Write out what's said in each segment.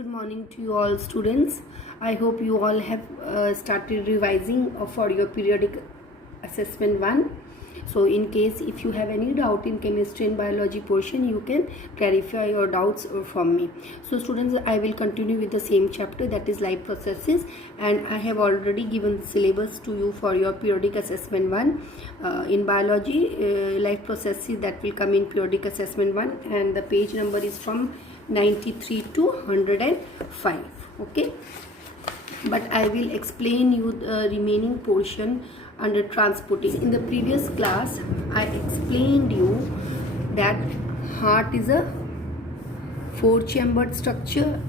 good morning to you all students. I hope you all have started revising for your periodic assessment 1. So in case if you have any doubt in chemistry and biology portion, you can clarify your doubts from me. So students, I will continue with the same chapter, that is life processes, and I have already given syllabus to you for your periodic assessment 1. In biology, life processes, that will come in periodic assessment 1, and the page number is from 93 to 105. Okay, but I will explain you the remaining portion under transportation. In the previous class I explained you that heart is a 4-chambered structure.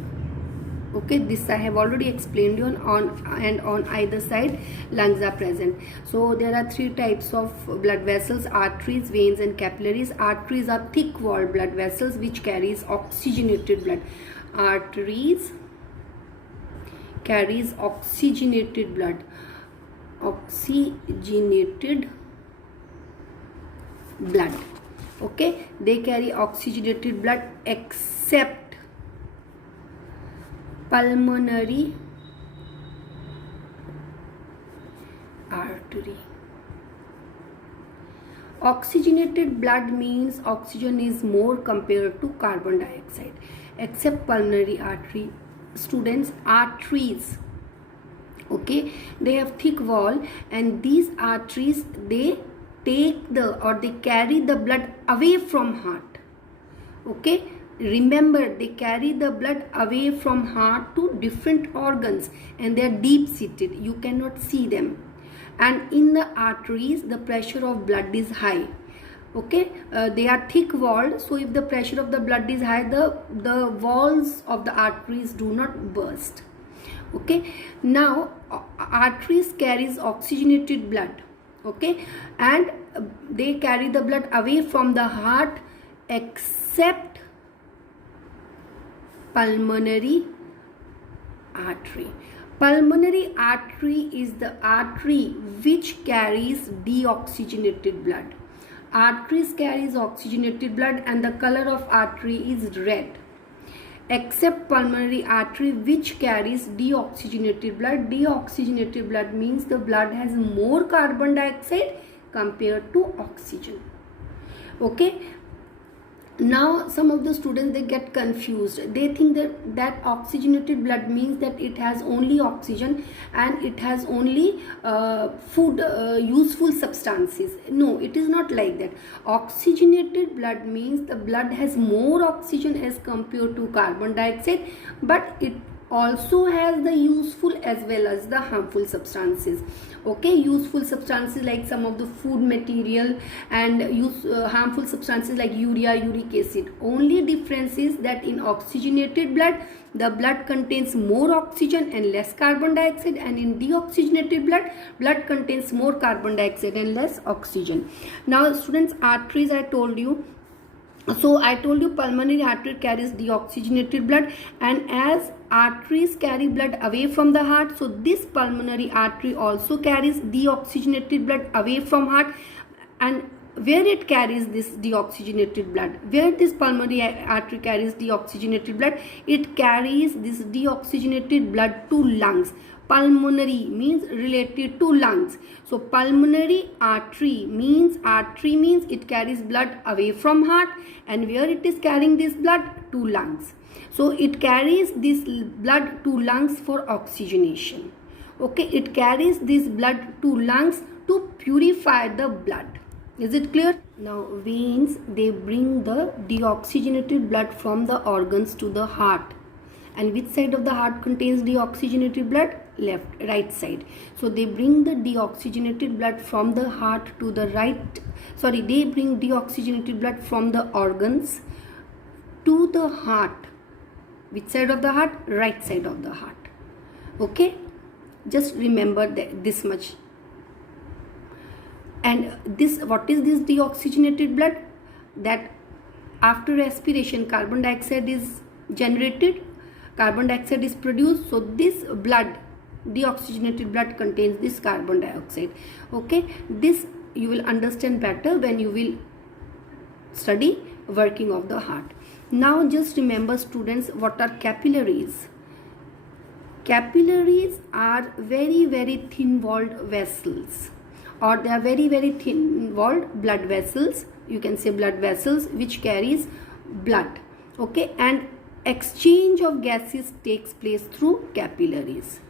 Okay, this I have already explained you on either side lungs are present. So there are 3 types of blood vessels: arteries, veins and capillaries. Arteries are thick walled blood vessels which carries oxygenated blood. Arteries carries oxygenated blood. Okay, they carry oxygenated blood except pulmonary artery. Oxygenated blood means oxygen is more compared to carbon dioxide. Except pulmonary artery, students, arteries, okay, they have thick wall, and these arteries, they carry the blood away from heart. Okay, remember, they carry the blood away from heart to different organs, and they are deep seated, you cannot see them. And in the arteries, the pressure of blood is high. Okay, they are thick walled, so if the pressure of the blood is high, the walls of the arteries do not burst. Okay, now arteries carries oxygenated blood. Okay, and they carry the blood away from the heart except pulmonary artery. Pulmonary artery is the artery which carries deoxygenated blood. Arteries carries oxygenated blood and the color of artery is red. Except pulmonary artery which carries deoxygenated blood. Deoxygenated blood means the blood has more carbon dioxide compared to oxygen. Okay, now some of the students, they get confused. They think that oxygenated blood means that it has only oxygen and it has only useful substances. No, it is not like that. Oxygenated blood means the blood has more oxygen as compared to carbon dioxide, but it also has the useful as well as the harmful substances. Okay, useful substances like some of the food material, and harmful substances like urea, uric acid. Only difference is that in oxygenated blood, the blood contains more oxygen and less carbon dioxide, and in deoxygenated blood contains more carbon dioxide and less oxygen. Now students, arteries I told you. So I told you pulmonary artery carries deoxygenated blood, and as arteries carry blood away from the heart, so this pulmonary artery also carries deoxygenated blood away from heart. And where it carries this deoxygenated blood, where this pulmonary artery carries deoxygenated blood, it carries this deoxygenated blood to lungs. Pulmonary means related to lungs. So pulmonary artery means it carries blood away from heart, and where it is carrying this blood? To lungs. So it carries this blood to lungs for oxygenation. Okay, it carries this blood to lungs to purify the blood. Is it clear? Now veins, they bring the deoxygenated blood from the organs to the heart. And which side of the heart contains deoxygenated blood? Right side. So they bring the deoxygenated blood from the heart to the they bring deoxygenated blood from the organs to the heart. Which side of the heart? Right side of the heart. Okay, just remember this much. And what is this deoxygenated blood? That after respiration, carbon dioxide is generated, carbon dioxide is produced, so this blood, deoxygenated blood, contains this carbon dioxide. Okay, this you will understand better when you will study working of the heart. Now just remember students, what are capillaries? Capillaries are very thin walled vessels, or they are very thin walled blood vessels, you can say blood vessels, which carries blood. Okay, and exchange of gases takes place through capillaries.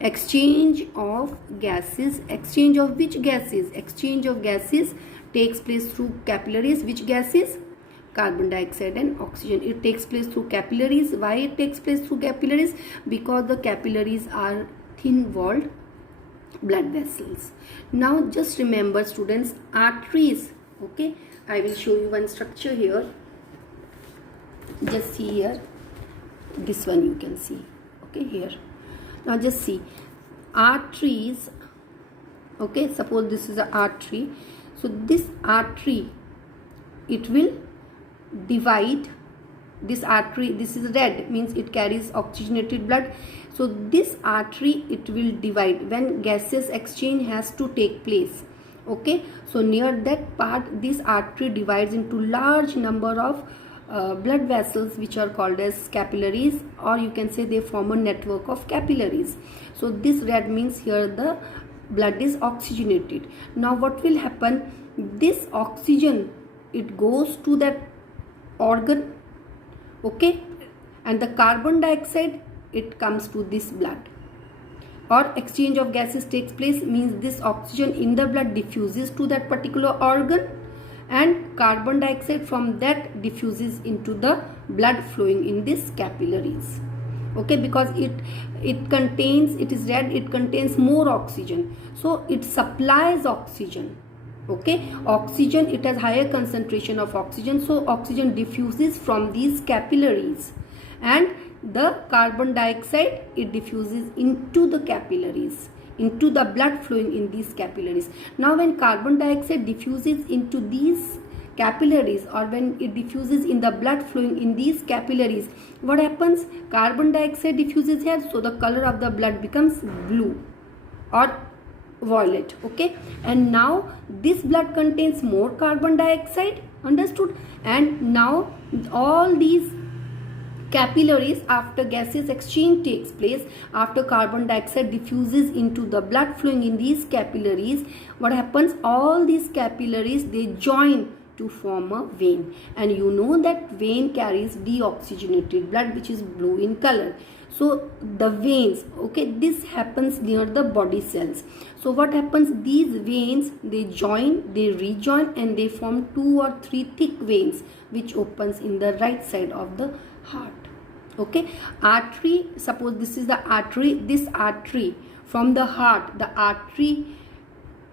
Exchange of gases, exchange of which gases? Exchange of gases takes place through capillaries. Which gases? Carbon dioxide and oxygen. It takes place through capillaries. Why it takes place through capillaries? Because the capillaries are thin walled blood vessels. Now just remember students, arteries. Okay, I will show you one structure here. Just see here, this one you can see. Okay, here. Now just see, arteries. Okay, suppose this is an artery. So this artery, it will divide. This artery, this is red, means it carries oxygenated blood. So this artery, it will divide when gases exchange has to take place. Okay, so near that part, this artery divides into large number of blood vessels, which are called as capillaries, or you can say they form a network of capillaries. So this red means here the blood is oxygenated. Now what will happen? This oxygen, it goes to that organ. Okay, and the carbon dioxide, it comes to this blood, or exchange of gases takes place, means this oxygen in the blood diffuses to that particular organ, and carbon dioxide from that diffuses into the blood flowing in these capillaries. Okay, because it contains, it is red, it contains more oxygen, so it supplies oxygen. Okay, oxygen, it has higher concentration of oxygen, so oxygen diffuses from these capillaries, and the carbon dioxide, it diffuses into the capillaries, into the blood flowing in these capillaries. Now when carbon dioxide diffuses into these capillaries, or when it diffuses in the blood flowing in these capillaries, what happens? Carbon dioxide diffuses here, so the color of the blood becomes blue or violet. Okay, and now this blood contains more carbon dioxide, understood? And now all these capillaries, after gases exchange takes place, after carbon dioxide diffuses into the blood flowing in these capillaries, what happens? All these capillaries, they join to form a vein, and you know that vein carries deoxygenated blood, which is blue in color. So the veins, okay, this happens near the body cells. So what happens? These veins, they join, they rejoin, and they form 2 or 3 thick veins, which opens in the right side of the heart. Okay, artery, suppose this is the artery, this artery from the heart, the artery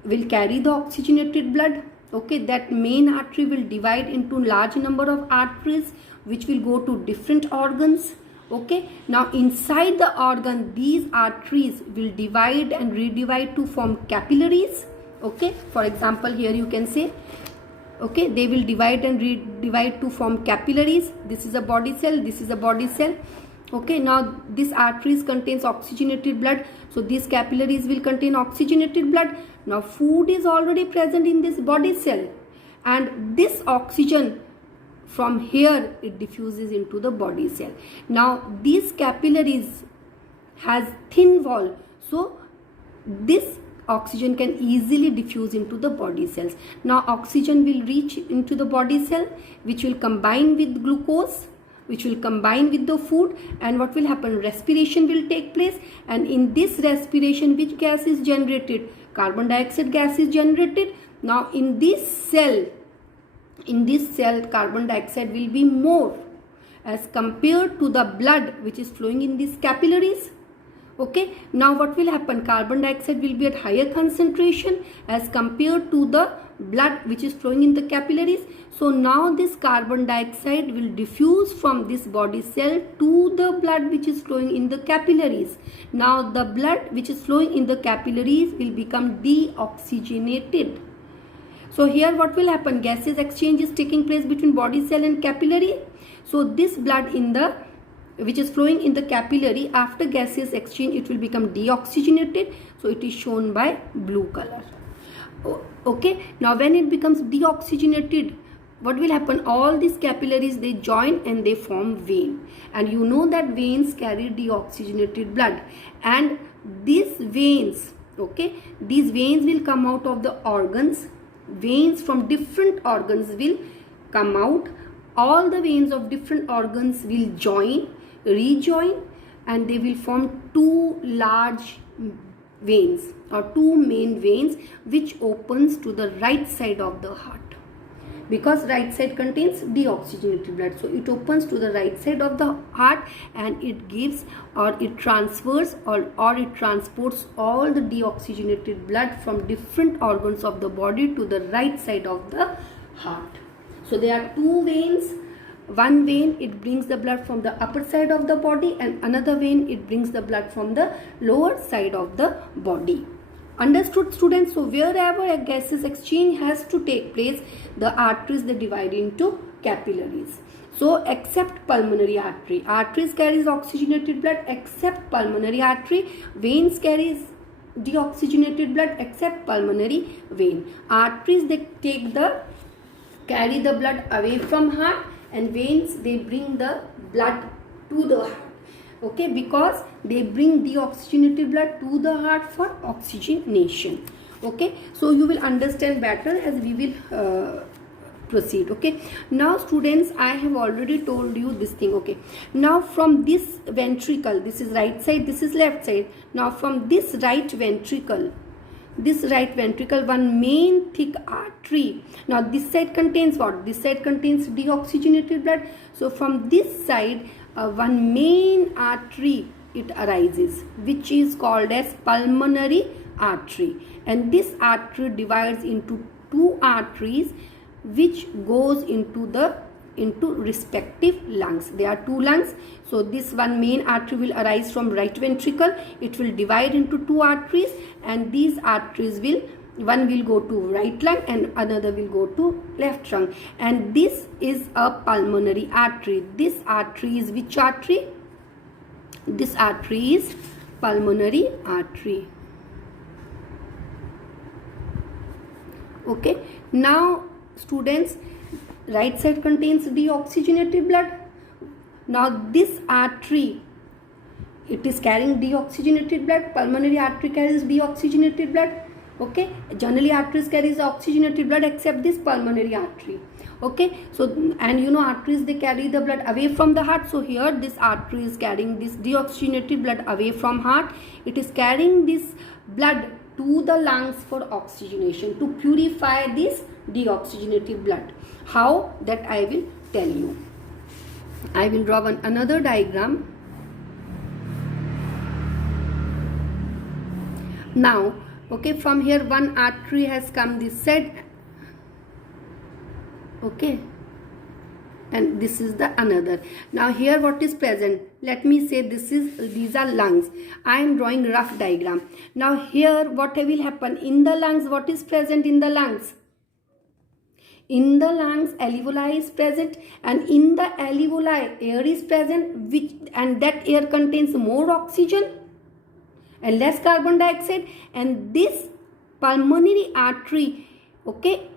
will carry the oxygenated blood. Okay, that main artery will divide into large number of arteries, which will go to different organs. Okay, now inside the organ, these arteries will divide and redivide to form capillaries. Okay, for example, here you can say, okay, they will divide and redivide to form capillaries. This is a body cell, this is a body cell. Okay, now this arteries contains oxygenated blood, so these capillaries will contain oxygenated blood. Now food is already present in this body cell, and this oxygen from here, it diffuses into the body cell. Now these capillaries has thin wall, so this oxygen can easily diffuse into the body cells. Now oxygen will reach into the body cell, which will combine with glucose, which will combine with the food, and what will happen? Respiration will take place, and in this respiration, which gas is generated? Carbon dioxide gas is generated. Now in this cell, carbon dioxide will be more as compared to the blood which is flowing in these capillaries. Okay, now what will happen? Carbon dioxide will be at higher concentration as compared to the blood which is flowing in the capillaries. So now this carbon dioxide will diffuse from this body cell to the blood which is flowing in the capillaries. Now the blood which is flowing in the capillaries will become deoxygenated. So here what will happen? Gases exchange is taking place between body cell and capillary. So this blood in the which is flowing in the capillary, after gases exchange, it will become deoxygenated. So it is shown by blue color. Okay, now when it becomes deoxygenated, what will happen, all these capillaries, they join and they form vein, and you know that veins carry deoxygenated blood, and these veins, okay, these veins will come out of the organs. Veins from different organs will come out. All the veins of different organs will join, rejoin, and they will form two large veins or two main veins, which opens to the right side of the heart, because right side contains deoxygenated blood, so it opens to the right side of the heart, and it gives, or it transfers, or it transports all the deoxygenated blood from different organs of the body to the right side of the heart. So there are two veins. One vein, it brings the blood from the upper side of the body, and another vein, it brings the blood from the lower side of the body. Understood, students? So wherever a gaseous exchange has to take place, the arteries, they divide into capillaries. So except pulmonary artery, arteries carries oxygenated blood except pulmonary artery. Veins carries deoxygenated blood except pulmonary vein. Arteries, they carry the blood away from heart, and veins, they bring the blood to the heart. Okay, because they bring deoxygenated blood to the heart for oxygenation. Okay, so you will understand better as we will proceed. Okay, now students, I have already told you this thing. Okay, now from this ventricle, this is right side, this is left side. Now from this right ventricle, one main thick artery. Now this side contains what? This side contains deoxygenated blood. So from this side, one main artery, it arises, which is called as pulmonary artery, and this artery divides into two arteries, which goes into respective lungs. There are two lungs, so this one main artery will arise from right ventricle. It will divide into two arteries, and these arteries will, one will go to right lung and another will go to left lung, and this is a pulmonary artery. This artery is which artery? This artery is pulmonary artery. Okay, now students, right side contains deoxygenated blood. Now this artery, it is carrying deoxygenated blood. Pulmonary artery carries deoxygenated blood. Okay, generally arteries carries oxygenated blood except this pulmonary artery. Okay, so, and you know, arteries, they carry the blood away from the heart. So here this artery is carrying this deoxygenated blood away from heart. It is carrying this blood to the lungs for oxygenation, to purify this deoxygenated blood. How? That I will tell you. I will draw another diagram. Now, okay, from here one artery has come this side. Okay, and this is the another. Now here what is present? Let me say these are lungs. I am drawing rough diagram. Now here what will happen in the lungs? What is present in the lungs? In the lungs, alveoli is present, and in the alveoli, air is present, and that air contains more oxygen and less carbon dioxide. And this pulmonary artery, okay,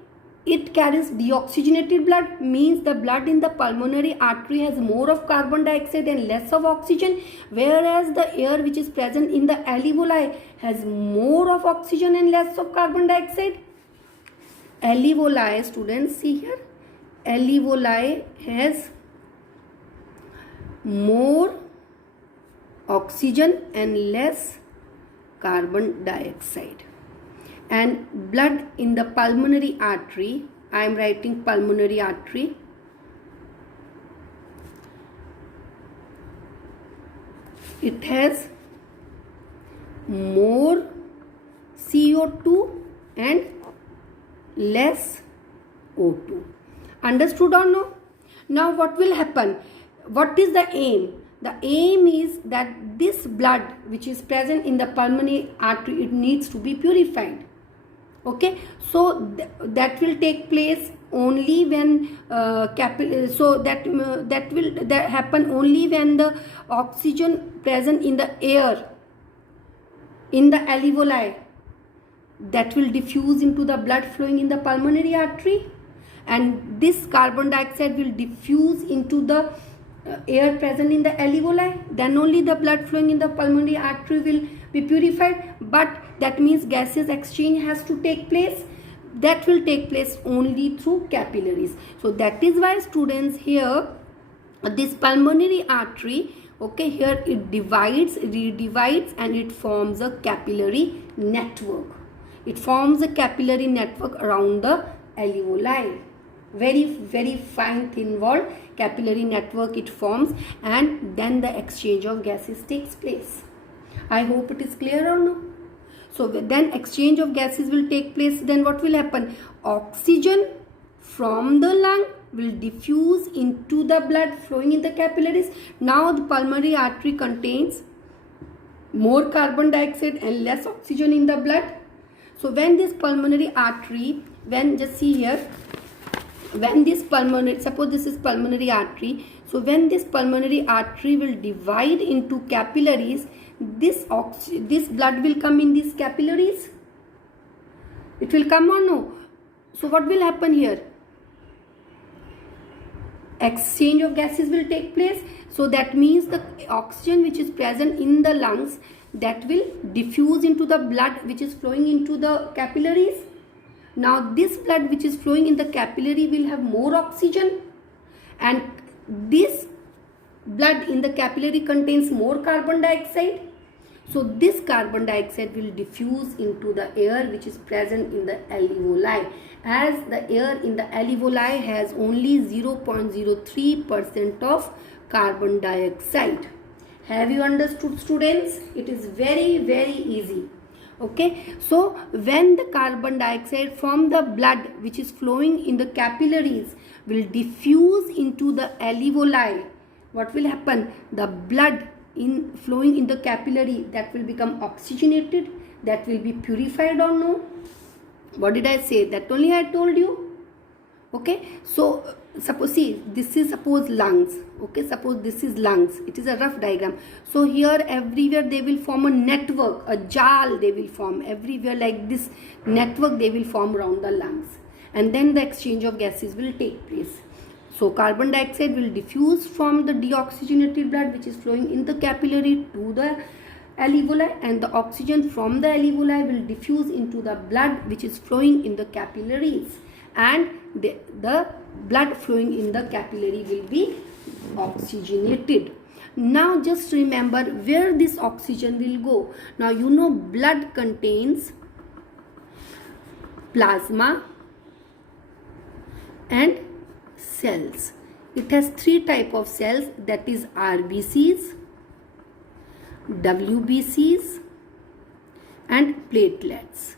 it carries deoxygenated blood, means the blood in the pulmonary artery has more of carbon dioxide and less of oxygen, whereas the air which is present in the alveoli has more of oxygen and less of carbon dioxide. Alveoli, students, see here, alveoli has more oxygen and less carbon dioxide. And blood in the pulmonary artery, I am writing pulmonary artery, it has more CO2 and less O2. Understood or no? Now what will happen? What is the aim? The aim is that this blood which is present in the pulmonary artery, it needs to be purified. Okay, so that will take place only when that will happen only when the oxygen present in the air in the alveoli, that will diffuse into the blood flowing in the pulmonary artery, and this carbon dioxide will diffuse into the air present in the alveoli. Then only the blood flowing in the pulmonary artery will be purified. But that means gaseous exchange has to take place. That will take place only through capillaries. So that is why students, here this pulmonary artery, okay, here it divides, redivides, and it forms a capillary network. It forms a capillary network around the alveoli. Very fine thin walled capillary network it forms, and then the exchange of gases takes place. I hope it is clear or no? So then exchange of gases will take place. Then what will happen? Oxygen from the lung will diffuse into the blood flowing in the capillaries. Now the pulmonary artery contains more carbon dioxide and less oxygen in the blood. So when this pulmonary artery, just see here, when this pulmonary, suppose this is pulmonary artery, so when this pulmonary artery will divide into capillaries, this blood will come in these capillaries. It will come or no? So what will happen here? Exchange of gases will take place. So that means the oxygen which is present in the lungs, that will diffuse into the blood which is flowing into the capillaries. Now this blood which is flowing in the capillary will have more oxygen, and this blood in the capillary contains more carbon dioxide. So this carbon dioxide will diffuse into the air which is present in the alveoli, as the air in the alveoli has only 0.03% of carbon dioxide. Have you understood, students? It is very easy. Okay, so when the carbon dioxide from the blood which is flowing in the capillaries will diffuse into the alveoli, what will happen? The blood flowing in the capillary, that will become oxygenated, that will be purified or no? What did I say? That only I told you. Okay, so suppose, see, this is suppose lungs. Okay, suppose this is lungs. It is a rough diagram. So here everywhere they will form a network, a jal they will form everywhere, like this network they will form around the lungs, and then the exchange of gases will take place. So carbon dioxide will diffuse from the deoxygenated blood which is flowing in the capillary to the alveoli, and the oxygen from the alveoli will diffuse into the blood which is flowing in the capillaries, and the blood flowing in the capillary will be oxygenated. Now just remember where this oxygen will go. Now you know blood contains plasma and cells. It has three types of cells, that is RBCs, WBCs and platelets.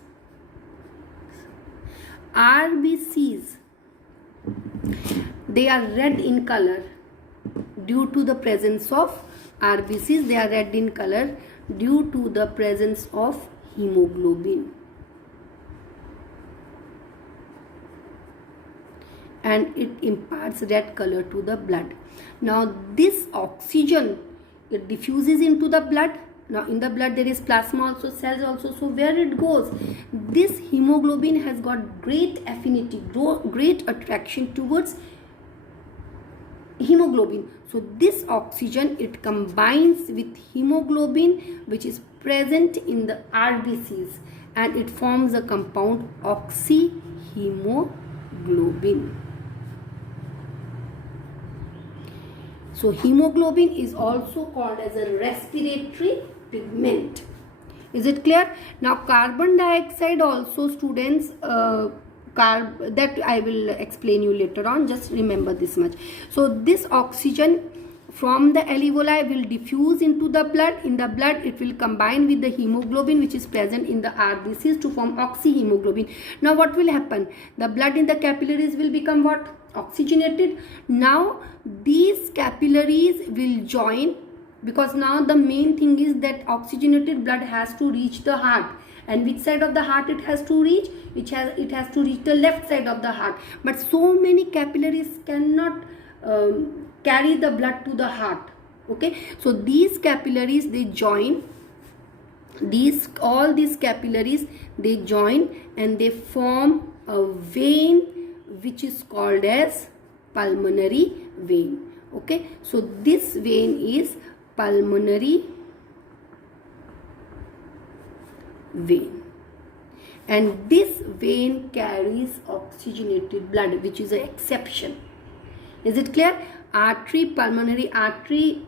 RBCs, they are red in color due to the presence of RBCs. They are red in color due to the presence of hemoglobin, and it imparts red color to the blood. Now this oxygen, it diffuses into the blood. Now in the blood there is plasma also, cells also. So where it goes, this hemoglobin has got great affinity, great attraction towards hemoglobin. So this oxygen, it combines with hemoglobin which is present in the RBCs, and it forms a compound oxyhemoglobin. So hemoglobin is also called as a respiratory pigment. Is it clear? Now carbon dioxide also, students, that I will explain you later on. Just remember this much. So this oxygen from the alveoli will diffuse into the blood. In the blood it will combine with the hemoglobin which is present in the RBCs to form oxyhemoglobin. Now what will happen? The blood in the capillaries will become what? Oxygenated. Now these capillaries will join, because now the main thing is that oxygenated blood has to reach the heart. And which side of the heart it has to reach? It has to reach the left side of the heart. But so many capillaries cannot carry the blood to the heart. Okay, so these capillaries, they join. All these capillaries, they join and they form a vein which is called as pulmonary vein. Okay, so this vein is pulmonary vein, and this vein carries oxygenated blood, which is an exception. Is it clear? Pulmonary artery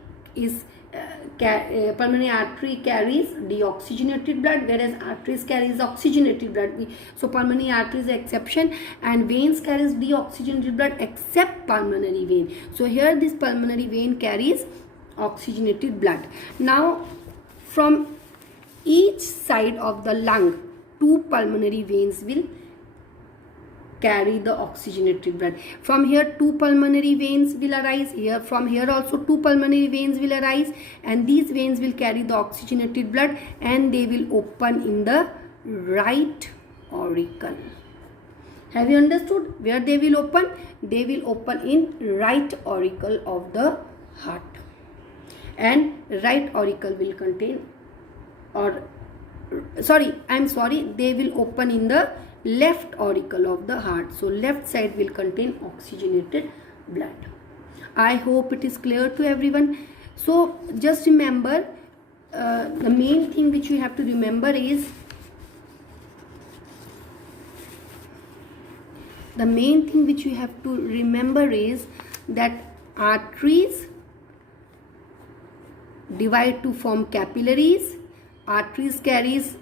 carries deoxygenated blood, whereas arteries carries oxygenated blood. So pulmonary artery is the exception, and veins carries deoxygenated blood except pulmonary vein. So here this pulmonary vein carries oxygenated blood. Now from each side of the lung, 2 pulmonary veins will carry the oxygenated blood. From here 2 pulmonary veins will arise. Here from here also 2 pulmonary veins will arise, and these veins will carry the oxygenated blood, and they will open in the right auricle. Have you understood where they will open? They will open in right auricle of the heart, and right auricle will contain, they will open in the left auricle of the heart. So left side will contain oxygenated blood. I hope it is clear to everyone. So just remember, the main thing which you have to remember is, that arteries divide to form capillaries. Arteries carries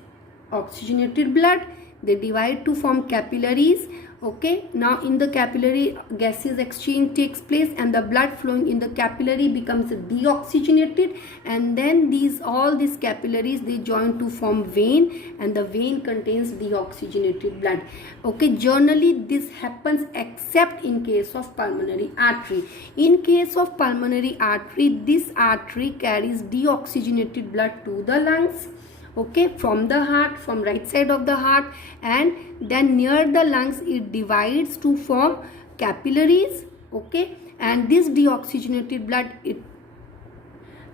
oxygenated blood, they divide to form capillaries. Okay, now in the capillary, gaseous exchange takes place, and the blood flowing in the capillary becomes deoxygenated, and then all these capillaries, they join to form vein, and the vein contains deoxygenated blood. Okay, generally this happens except in case of pulmonary artery. In case of pulmonary artery, this artery carries deoxygenated blood to the lungs. Okay, from the heart, from right side of the heart, and then near the lungs it divides to form capillaries. Okay, and this deoxygenated blood, it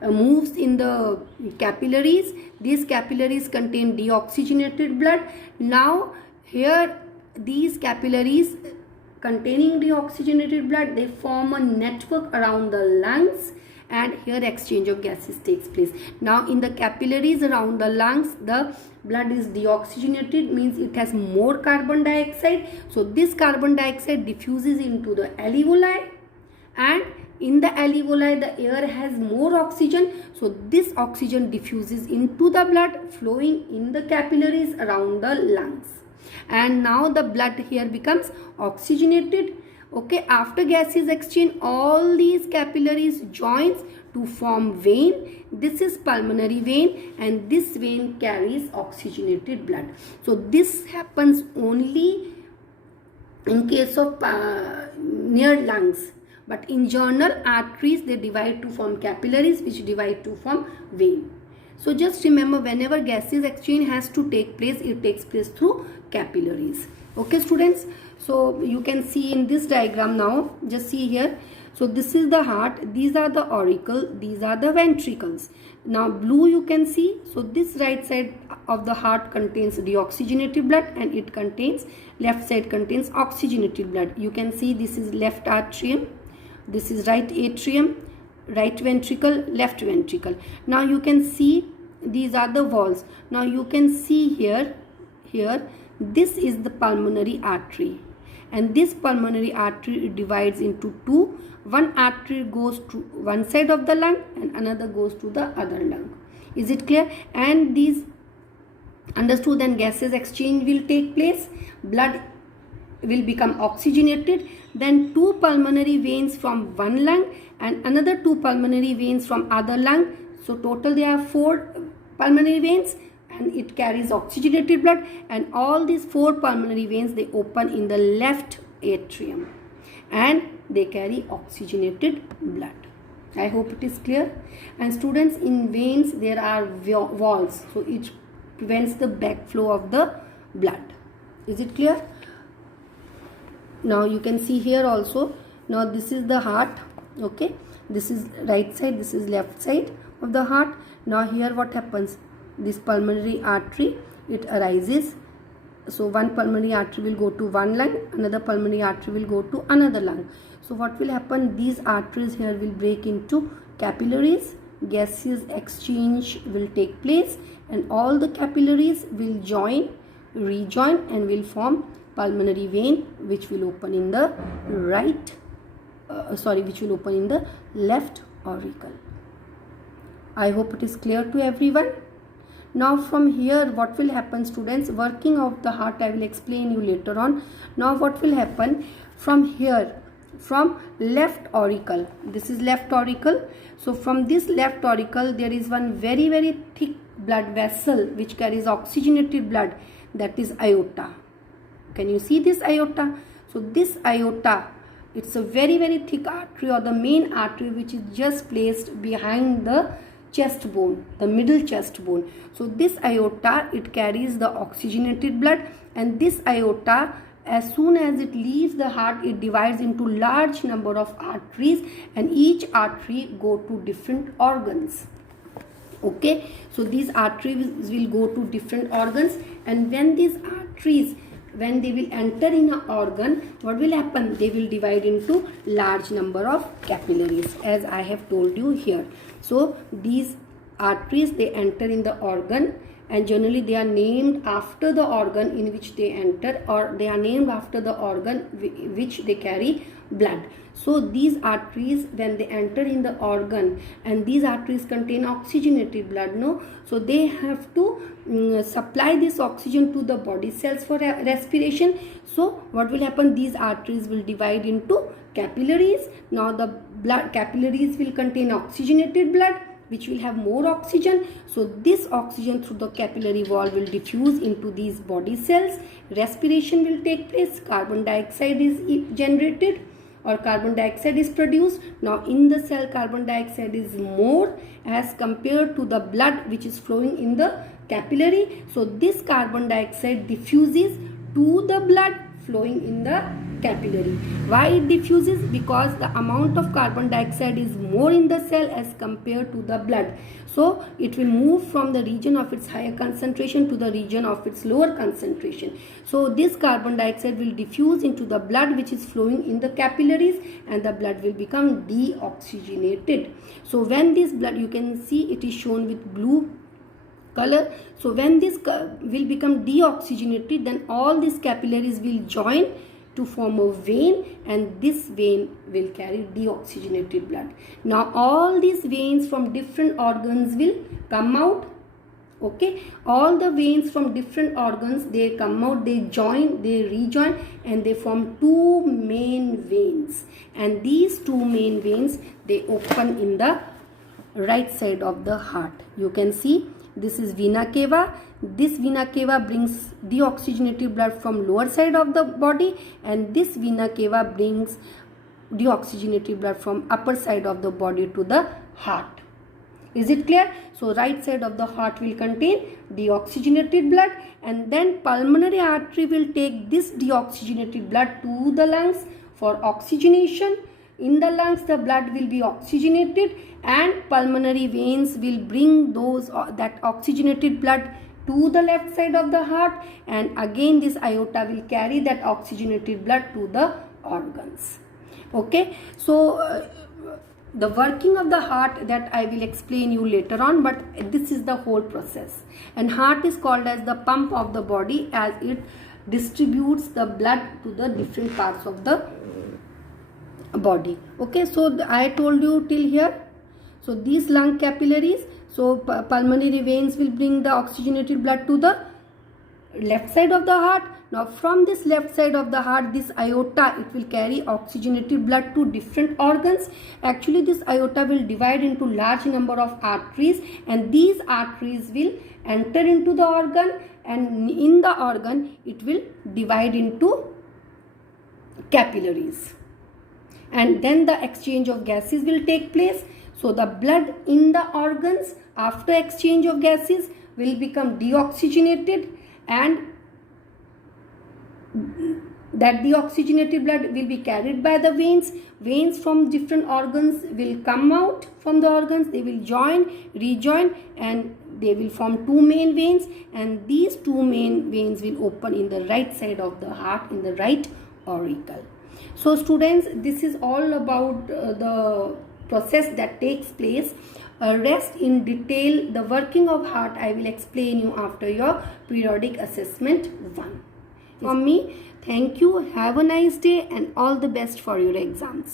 moves in the capillaries. These capillaries contain deoxygenated blood. Now here these capillaries containing deoxygenated blood, they form a network around the lungs, and here exchange of gases takes place. Now in the capillaries around the lungs, the blood is deoxygenated, means it has more carbon dioxide. So this carbon dioxide diffuses into the alveoli, and in the alveoli the air has more oxygen. So this oxygen diffuses into the blood flowing in the capillaries around the lungs, and now the blood here becomes oxygenated. Okay, after gaseous exchange, all these capillaries joins to form vein. This is pulmonary vein, and this vein carries oxygenated blood. So this happens only in case of near lungs, but in general arteries, they divide to form capillaries, which divide to form vein. So just remember, whenever gaseous exchange has to take place, it takes place through capillaries. Okay students, so you can see in this diagram now, just see here. So this is the heart, these are the auricle, these are the ventricles. Now blue you can see, so this right side of the heart contains deoxygenated blood, and it contains, left side contains oxygenated blood. You can see this is left atrium, this is right atrium, right ventricle, left ventricle. Now you can see these are the walls. Now you can see here, this is the pulmonary artery, and this pulmonary artery divides into two. One artery goes to one side of the lung and another goes to the other lung. Is it clear? And these understood, then gaseous exchange will take place, blood will become oxygenated, then two pulmonary veins from one lung and another two pulmonary veins from other lung. So total there are 4 pulmonary veins, and it carries oxygenated blood, and all these 4 pulmonary veins, they open in the left atrium and they carry oxygenated blood. I hope it is clear. And students, in veins there are valves, so it prevents the backflow of the blood. Is it clear? Now you can see here also. Now this is the heart. Okay, this is right side, this is left side of the heart. Now here what happens? This pulmonary artery, it arises So one pulmonary artery will go to one lung, another pulmonary artery will go to another lung. So what will happen, these arteries here will break into capillaries, gaseous exchange will take place, and all the capillaries will join, rejoin, and will form pulmonary vein, which will open in the which will open in the left auricle. I hope it is clear to everyone. Now from here what will happen, students, working of the heart I will explain you later on. Now what will happen from here, from left auricle, this is left auricle. So from this left auricle there is one very very thick blood vessel which carries oxygenated blood, that is aorta. Can you see this aorta? So this aorta, it's a very very thick artery, or the main artery, which is just placed behind the chest bone, the middle chest bone. So this aorta, it carries the oxygenated blood, and this aorta, as soon as it leaves the heart, it divides into large number of arteries, and each artery go to different organs. Okay, so these arteries will go to different organs, and when these arteries, when they will enter in an organ, what will happen, they will divide into large number of capillaries, as I have told you here. So these arteries, they enter in the organ, and generally they are named after the organ in which they enter, or they are named after the organ which they carry blood. So these arteries, when they enter in the organ, and these arteries contain oxygenated blood, no, so they have to supply this oxygen to the body cells for respiration. So what will happen, these arteries will divide into capillaries. Now the blood capillaries will contain oxygenated blood, which will have more oxygen. So this oxygen through the capillary wall will diffuse into these body cells. Respiration will take place. Carbon dioxide is generated, or carbon dioxide is produced. Now in the cell, carbon dioxide is more as compared to the blood which is flowing in the capillary. So this carbon dioxide diffuses to the blood flowing in the capillary. Why it diffuses? Because the amount of carbon dioxide is more in the cell as compared to the blood. So it will move from the region of its higher concentration to the region of its lower concentration. So this carbon dioxide will diffuse into the blood which is flowing in the capillaries, and the blood will become deoxygenated. So when this blood, you can see it is shown with blue color. So when this will become deoxygenated, then all these capillaries will join to form a vein, and this vein will carry deoxygenated blood. Now all these veins from different organs will come out. Okay, all the veins from different organs, they come out, they join, they rejoin, and they form two main veins, and these two main veins, they open in the right side of the heart. You can see this is vena cava. This vena cava brings deoxygenated blood from lower side of the body, and this vena cava brings deoxygenated blood from upper side of the body to the heart. Is it clear? So right side of the heart will contain deoxygenated blood, and then pulmonary artery will take this deoxygenated blood to the lungs for oxygenation. In the lungs, the blood will be oxygenated, and pulmonary veins will bring that oxygenated blood to the left side of the heart, and again this aorta will carry that oxygenated blood to the organs. Okay, so the working of the heart, that I will explain you later on, but this is the whole process. And heart is called as the pump of the body, as it distributes the blood to the different parts of the body. Okay, so I told you till here. So these lung capillaries, so pulmonary veins will bring the oxygenated blood to the left side of the heart. Now from this left side of the heart, this aorta, it will carry oxygenated blood to different organs. Actually this aorta will divide into large number of arteries, and these arteries will enter into the organ, and in the organ it will divide into capillaries, and then the exchange of gases will take place. So the blood in the organs after exchange of gases will become deoxygenated, and that deoxygenated blood will be carried by the veins. Veins from different organs will come out from the organs. They will join, rejoin, and they will form two main veins, and these two main veins will open in the right side of the heart, in the right auricle. So students, this is all about the process that takes place. Rest in detail, the working of heart, I will explain you after your periodic assessment 1. From me, thank you, have a nice day, and all the best for your exams.